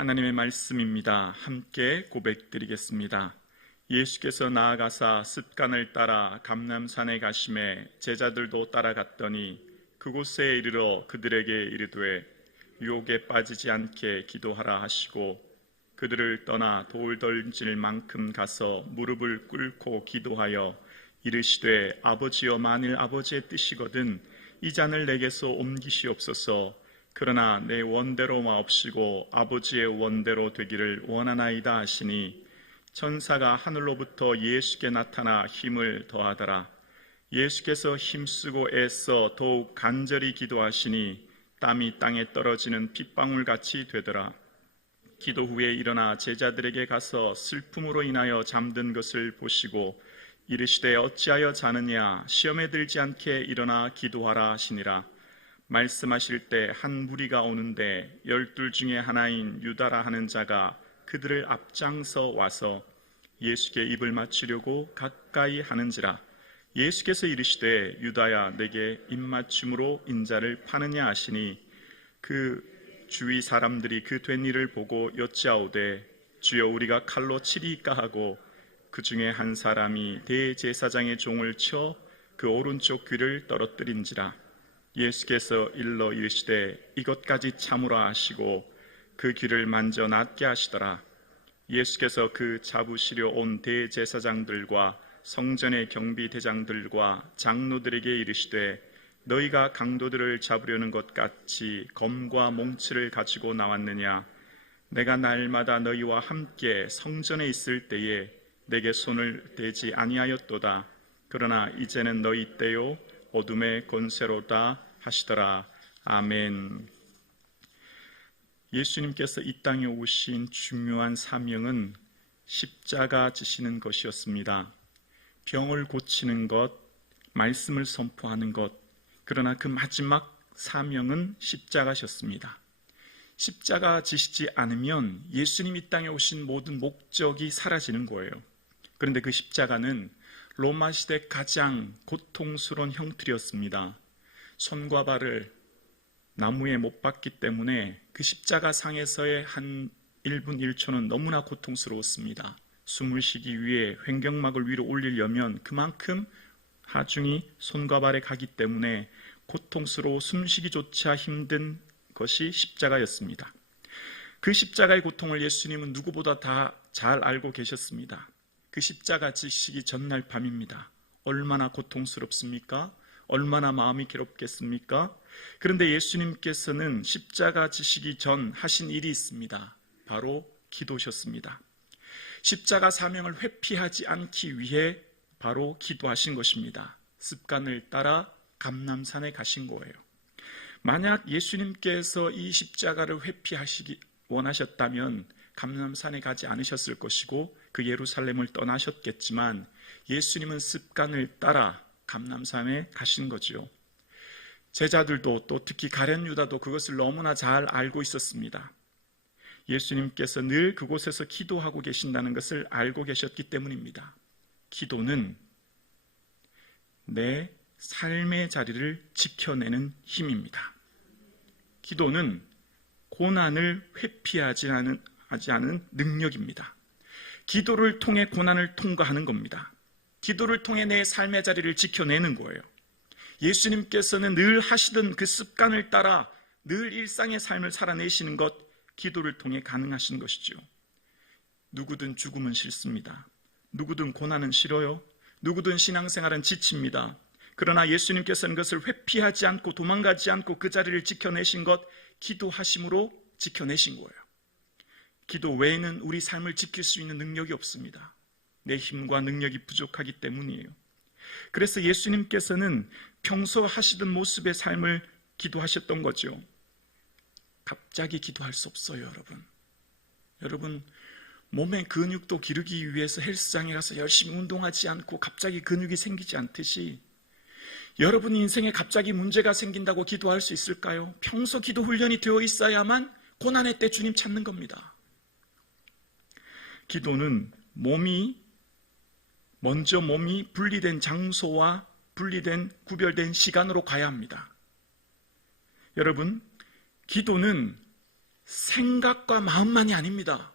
하나님의 말씀입니다. 함께 고백드리겠습니다. 예수께서 나아가사 습관을 따라 감람산에 가심에 제자들도 따라갔더니 그곳에 이르러 그들에게 이르되 유혹에 빠지지 않게 기도하라 하시고 그들을 떠나 돌 던질 만큼 가서 무릎을 꿇고 기도하여 이르시되 아버지여, 만일 아버지의 뜻이거든 이 잔을 내게서 옮기시옵소서. 그러나 내 원대로 마옵시고 아버지의 원대로 되기를 원하나이다 하시니 천사가 하늘로부터 예수께 나타나 힘을 더하더라. 예수께서 힘쓰고 애써 더욱 간절히 기도하시니 땀이 땅에 떨어지는 핏방울같이 되더라. 기도 후에 일어나 제자들에게 가서 슬픔으로 인하여 잠든 것을 보시고 이르시되 어찌하여 자느냐, 시험에 들지 않게 일어나 기도하라 하시니라. 말씀하실 때 한 무리가 오는데 12 중에 하나인 유다라 하는 자가 그들을 앞장서 와서 예수께 입을 맞추려고 가까이 하는지라. 예수께서 이르시되 유다야, 내게 입맞춤으로 인자를 파느냐 하시니 그 주위 사람들이 그 된 일을 보고 여짜오되 주여, 우리가 칼로 치리이까 하고 그 중에 한 사람이 대제사장의 종을 쳐 그 오른쪽 귀를 떨어뜨린지라. 예수께서 일러 이르시되 이것까지 참으라 하시고 그 귀를 만져 낫게 하시더라. 예수께서 그 잡으시려 온 대제사장들과 성전의 경비대장들과 장로들에게 이르시되 너희가 강도들을 잡으려는 것 같이 검과 몽치를 가지고 나왔느냐? 내가 날마다 너희와 함께 성전에 있을 때에 내게 손을 대지 아니하였도다. 그러나 이제는 너희 때요 어둠의 권세로다 하시더라. 아멘. 예수님께서 이 땅에 오신 중요한 사명은 십자가 지시는 것이었습니다. 병을 고치는 것, 말씀을 선포하는 것, 그러나 그 마지막 사명은 십자가셨습니다. 십자가 지시지 않으면 예수님 이 땅에 오신 모든 목적이 사라지는 거예요. 그런데 그 십자가는 로마 시대 가장 고통스러운 형틀이었습니다. 손과 발을 나무에 못 박기 때문에 그 십자가 상에서의 한 1분 1초는 너무나 고통스러웠습니다. 숨을 쉬기 위해 횡격막을 위로 올리려면 그만큼 하중이 손과 발에 가기 때문에 고통스러워 숨쉬기조차 힘든 것이 십자가였습니다. 그 십자가의 고통을 예수님은 누구보다 다 잘 알고 계셨습니다. 그 십자가 지시기 전날 밤입니다. 얼마나 고통스럽습니까? 얼마나 마음이 괴롭겠습니까? 그런데 예수님께서는 십자가 지시기 전 하신 일이 있습니다. 바로 기도셨습니다. 십자가 사명을 회피하지 않기 위해 바로 기도하신 것입니다. 습관을 따라 감람산에 가신 거예요. 만약 예수님께서 이 십자가를 회피하시기 원하셨다면 감람산에 가지 않으셨을 것이고 그 예루살렘을 떠나셨겠지만 예수님은 습관을 따라 감람산에 가신 거지요. 제자들도 또 특히 가룟 유다도 그것을 너무나 잘 알고 있었습니다. 예수님께서 늘 그곳에서 기도하고 계신다는 것을 알고 계셨기 때문입니다. 기도는 내 삶의 자리를 지켜내는 힘입니다. 기도는 고난을 회피하지 않은 능력입니다. 기도를 통해 고난을 통과하는 겁니다. 기도를 통해 내 삶의 자리를 지켜내는 거예요. 예수님께서는 늘 하시던 그 습관을 따라 늘 일상의 삶을 살아내시는 것, 기도를 통해 가능하신 것이죠. 누구든 죽음은 싫습니다. 누구든 고난은 싫어요. 누구든 신앙생활은 지칩니다. 그러나 예수님께서는 그것을 회피하지 않고 도망가지 않고 그 자리를 지켜내신 것, 기도하심으로 지켜내신 거예요. 기도 외에는 우리 삶을 지킬 수 있는 능력이 없습니다. 내 힘과 능력이 부족하기 때문이에요. 그래서 예수님께서는 평소 하시던 모습의 삶을 기도하셨던 거죠. 갑자기 기도할 수 없어요, 여러분. 몸의 근육도 기르기 위해서 헬스장에 가서 열심히 운동하지 않고 갑자기 근육이 생기지 않듯이 여러분 인생에 갑자기 문제가 생긴다고 기도할 수 있을까요? 평소 기도 훈련이 되어 있어야만 고난의 때 주님 찾는 겁니다. 기도는 먼저 몸이 분리된 장소와 분리된 구별된 시간으로 가야 합니다. 여러분, 기도는 생각과 마음만이 아닙니다.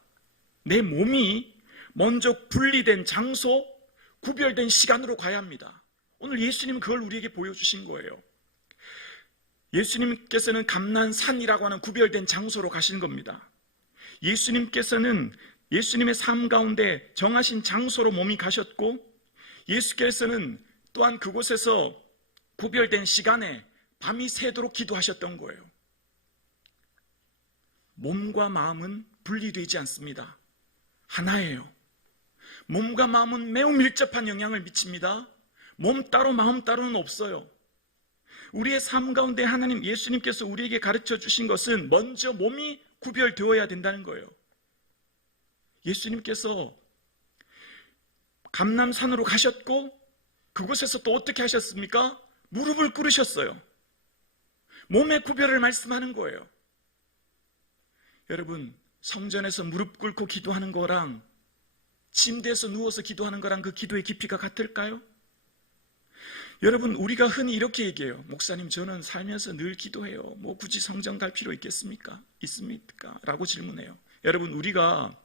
내 몸이 먼저 분리된 장소, 구별된 시간으로 가야 합니다. 오늘 예수님은 그걸 우리에게 보여주신 거예요. 예수님께서는 감난산이라고 하는 구별된 장소로 가신 겁니다. 예수님께서는 예수님의 삶 가운데 정하신 장소로 몸이 가셨고, 예수께서는 또한 그곳에서 구별된 시간에 밤이 새도록 기도하셨던 거예요. 몸과 마음은 분리되지 않습니다. 하나예요. 몸과 마음은 매우 밀접한 영향을 미칩니다. 몸 따로 마음 따로는 없어요. 우리의 삶 가운데 하나님 예수님께서 우리에게 가르쳐 주신 것은 먼저 몸이 구별되어야 된다는 거예요. 예수님께서 감람산으로 가셨고 그곳에서 또 어떻게 하셨습니까? 무릎을 꿇으셨어요. 몸의 구별을 말씀하는 거예요. 여러분, 성전에서 무릎 꿇고 기도하는 거랑 침대에서 누워서 기도하는 거랑 그 기도의 깊이가 같을까요? 여러분, 우리가 흔히 이렇게 얘기해요. 목사님, 저는 살면서 늘 기도해요. 뭐 굳이 성전 갈 필요 있습니까? 라고 질문해요. 여러분, 우리가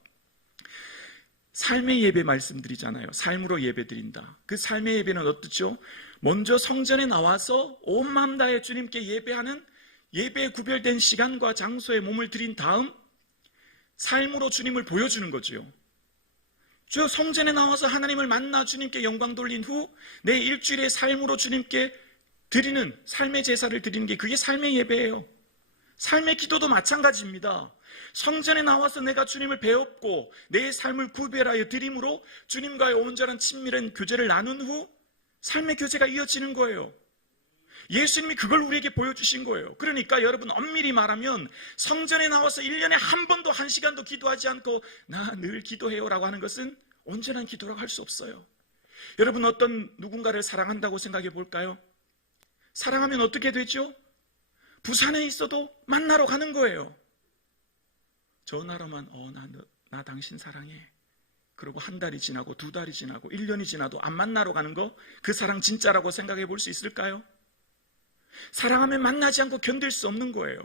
삶의 예배 말씀드리잖아요. 삶으로 예배 드린다. 그 삶의 예배는 어떻죠? 먼저 성전에 나와서 온 마음 다해 주님께 예배하는 예배에 구별된 시간과 장소에 몸을 들인 다음 삶으로 주님을 보여주는 거죠. 저 성전에 나와서 하나님을 만나 주님께 영광 돌린 후 내 일주일의 삶으로 주님께 드리는 삶의 제사를 드리는 게 그게 삶의 예배예요. 삶의 기도도 마찬가지입니다. 성전에 나와서 내가 주님을 배웠고 내 삶을 구별하여 드림으로 주님과의 온전한 친밀한 교제를 나눈 후 삶의 교제가 이어지는 거예요. 예수님이 그걸 우리에게 보여주신 거예요. 그러니까 여러분, 엄밀히 말하면 성전에 나와서 1년에 한 번도 1시간도 기도하지 않고 나 늘 기도해요 라고 하는 것은 온전한 기도라고 할 수 없어요. 여러분, 어떤 누군가를 사랑한다고 생각해 볼까요? 사랑하면 어떻게 되죠? 부산에 있어도 만나러 가는 거예요. 전화로만 나 당신 사랑해. 그리고 한 달이 지나고 2달이 지나고 1년이 지나도 안 만나러 가는 거, 그 사랑 진짜라고 생각해 볼 수 있을까요? 사랑하면 만나지 않고 견딜 수 없는 거예요.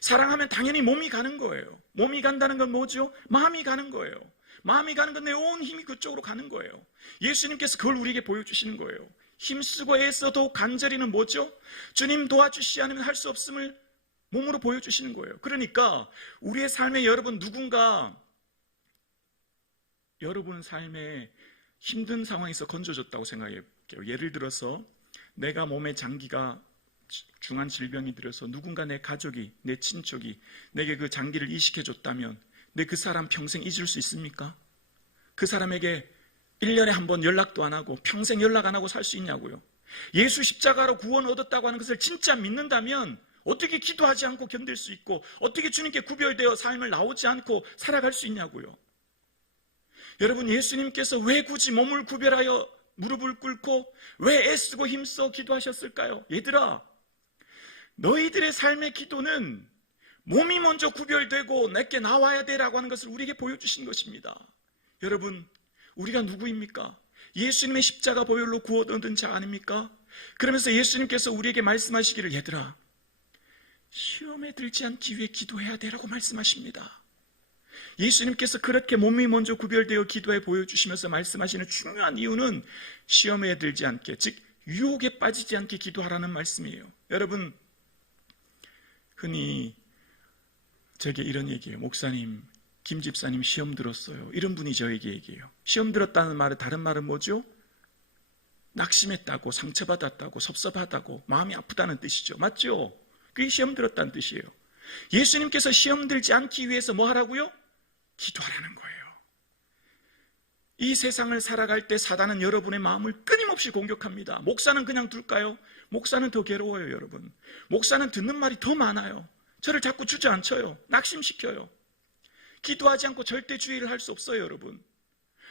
사랑하면 당연히 몸이 가는 거예요. 몸이 간다는 건 뭐죠? 마음이 가는 거예요. 마음이 가는 건 내 온 힘이 그쪽으로 가는 거예요. 예수님께서 그걸 우리에게 보여주시는 거예요. 힘쓰고 애써도 간절히는 뭐죠? 주님 도와주시지 않으면 할 수 없음을 몸으로 보여주시는 거예요. 그러니까 우리의 삶에 여러분, 누군가 여러분 삶에 힘든 상황에서 건져줬다고 생각해 볼게요. 예를 들어서 내가 몸에 장기가 중한 질병이 들어서 누군가 내 가족이, 내 친척이 내게 그 장기를 이식해 줬다면 내 그 사람 평생 잊을 수 있습니까? 그 사람에게 1년에 한 번 연락도 안 하고 평생 연락 안 하고 살 수 있냐고요. 예수 십자가로 구원 얻었다고 하는 것을 진짜 믿는다면 어떻게 기도하지 않고 견딜 수 있고 어떻게 주님께 구별되어 삶을 나오지 않고 살아갈 수 있냐고요. 여러분, 예수님께서 왜 굳이 몸을 구별하여 무릎을 꿇고 왜 애쓰고 힘써 기도하셨을까요? 얘들아, 너희들의 삶의 기도는 몸이 먼저 구별되고 내게 나와야 되라고 하는 것을 우리에게 보여주신 것입니다. 여러분, 우리가 누구입니까? 예수님의 십자가 보혈로 구원 얻은 자 아닙니까? 그러면서 예수님께서 우리에게 말씀하시기를, 얘들아, 시험에 들지 않기 위해 기도해야 되라고 말씀하십니다. 예수님께서 그렇게 몸이 먼저 구별되어 기도해 보여주시면서 말씀하시는 중요한 이유는 시험에 들지 않게, 즉 유혹에 빠지지 않게 기도하라는 말씀이에요. 여러분, 흔히 제게 이런 얘기예요. 목사님, 김 집사님 시험 들었어요. 이런 분이 저에게 얘기해요. 시험 들었다는 말은 다른 말은 뭐죠? 낙심했다고, 상처받았다고, 섭섭하다고, 마음이 아프다는 뜻이죠. 맞죠? 그게 시험 들었다는 뜻이에요. 예수님께서 시험 들지 않기 위해서 뭐 하라고요? 기도하라는 거예요. 이 세상을 살아갈 때 사단은 여러분의 마음을 끊임없이 공격합니다. 목사는 그냥 둘까요? 목사는 더 괴로워요, 여러분. 목사는 듣는 말이 더 많아요. 저를 자꾸 주저앉혀요. 낙심시켜요. 기도하지 않고 절대 주의를 할 수 없어요, 여러분.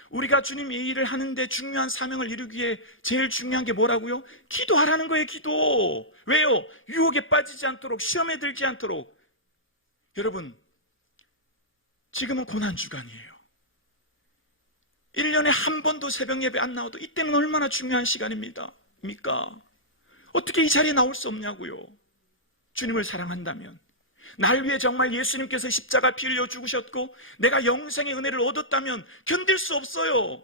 우리가 주님 이 일을 하는데 중요한 사명을 이루기 위해 제일 중요한 게 뭐라고요? 기도하라는 거예요, 기도. 왜요? 유혹에 빠지지 않도록, 시험에 들지 않도록. 여러분, 지금은 고난주간이에요. 1년에 한 번도 새벽 예배 안 나와도 이때는 얼마나 중요한 시간입니다. 어떻게 이 자리에 나올 수 없냐고요. 주님을 사랑한다면. 날 위해 정말 예수님께서 십자가 피 흘려 죽으셨고 내가 영생의 은혜를 얻었다면 견딜 수 없어요.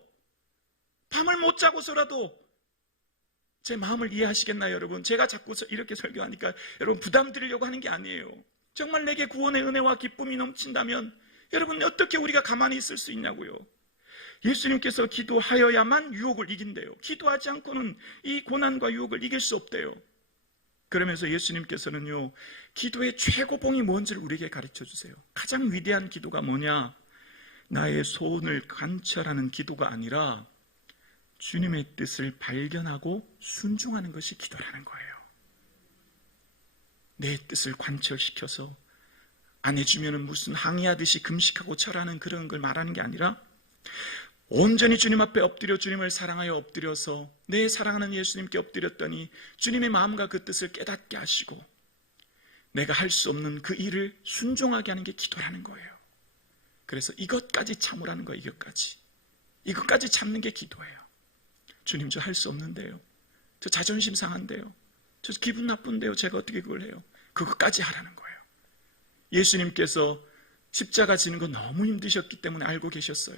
밤을 못 자고서라도 제 마음을 이해하시겠나요, 여러분? 제가 자꾸 이렇게 설교하니까 여러분 부담 드리려고 하는 게 아니에요. 정말 내게 구원의 은혜와 기쁨이 넘친다면 여러분 어떻게 우리가 가만히 있을 수 있냐고요. 예수님께서 기도하여야만 유혹을 이긴대요. 기도하지 않고는 이 고난과 유혹을 이길 수 없대요. 그러면서 예수님께서는요, 기도의 최고봉이 뭔지를 우리에게 가르쳐 주세요. 가장 위대한 기도가 뭐냐? 나의 소원을 관철하는 기도가 아니라 주님의 뜻을 발견하고 순종하는 것이 기도라는 거예요. 내 뜻을 관철시켜서 안 해주면 무슨 항의하듯이 금식하고 철하는 그런 걸 말하는 게 아니라 온전히 주님 앞에 엎드려 주님을 사랑하여 엎드려서 내 사랑하는 예수님께 엎드렸더니 주님의 마음과 그 뜻을 깨닫게 하시고 내가 할 수 없는 그 일을 순종하게 하는 게 기도라는 거예요. 그래서 이것까지 참으라는 거예요. 이것까지 참는 게 기도예요. 주님, 저 할 수 없는데요. 저 자존심 상한데요. 저 기분 나쁜데요. 제가 어떻게 그걸 해요? 그것까지 하라는 거예요. 예수님께서 십자가 지는 거 너무 힘드셨기 때문에 알고 계셨어요.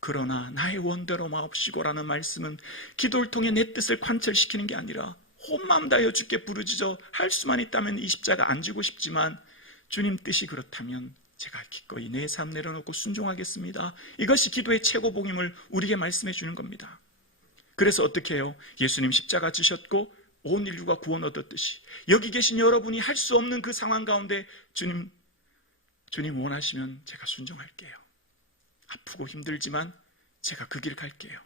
그러나 나의 원대로 마옵시고라는 말씀은 기도를 통해 내 뜻을 관철시키는 게 아니라 온 마음 다하여 주께 부르짖어 할 수만 있다면 이 십자가 안 지고 싶지만 주님 뜻이 그렇다면 제가 기꺼이 내 삶 내려놓고 순종하겠습니다. 이것이 기도의 최고봉임을 우리에게 말씀해 주는 겁니다. 그래서 어떻게 해요? 예수님 십자가 지셨고 온 인류가 구원 얻었듯이 여기 계신 여러분이 할 수 없는 그 상황 가운데 주님 원하시면 제가 순종할게요. 아프고 힘들지만 제가 그 길 갈게요.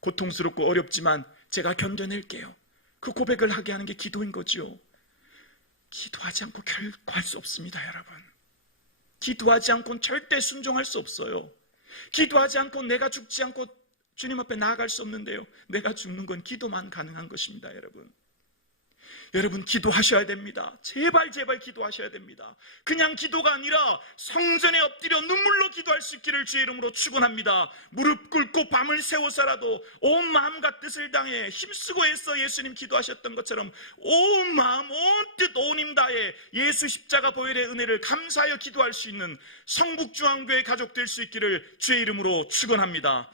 고통스럽고 어렵지만 제가 견뎌낼게요. 그 고백을 하게 하는 게 기도인 거죠. 기도하지 않고 결코 할 수 없습니다, 여러분. 기도하지 않고는 절대 순종할 수 없어요. 기도하지 않고 내가 죽지 않고 주님 앞에 나아갈 수 없는데요. 내가 죽는 건 기도만 가능한 것입니다, 여러분. 여러분 기도하셔야 됩니다. 제발 기도하셔야 됩니다. 그냥 기도가 아니라 성전에 엎드려 눈물로 기도할 수 있기를 주의 이름으로 축원합니다. 무릎 꿇고 밤을 새워서라도 온 마음과 뜻을 당해 힘쓰고 애써 예수님 기도하셨던 것처럼 온 마음, 온 뜻, 온 힘 다해 예수 십자가 보혈의 은혜를 감사하여 기도할 수 있는 성북중앙교회 가족 될 수 있기를 주의 이름으로 축원합니다.